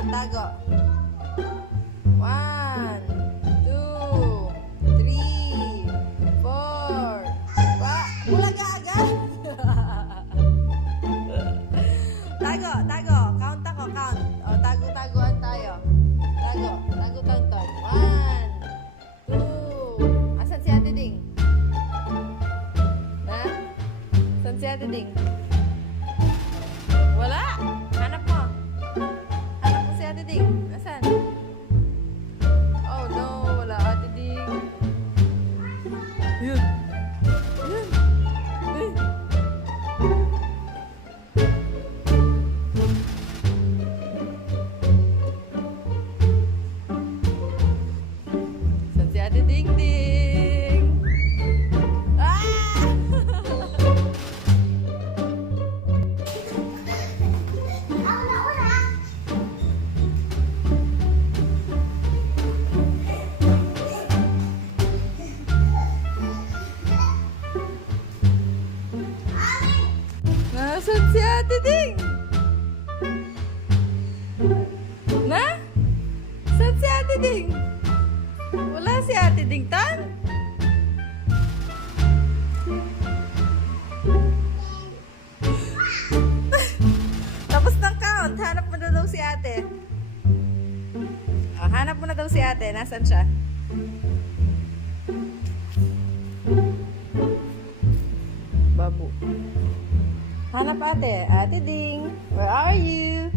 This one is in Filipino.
count. Tago. 1, 2, 3, 4. Bulaga agad. Tago, tago. Count ako, count. O, tago-tagoan tayo. Tago, tago-tagtag. 1, 2. Asan si Ate Ding? Ha? Asan si Ate Ding? Wala. Hanap mo. Hanap mo si Ate Ding. Asan? Oh no, wala Ate Ding. Yun. Yun. Eh. Saan si Ate Ding Ding? Ah! Nasaan si Ate Ding? Na? Saan si Ate Ding? Wala si Ate Ding Tan? Tapos ng count. Hanap mo na daw si Ate. Oh, hanap mo na daw si Ate. Nasaan siya? Babu. Hanap Ate. Ate Ding, where are you?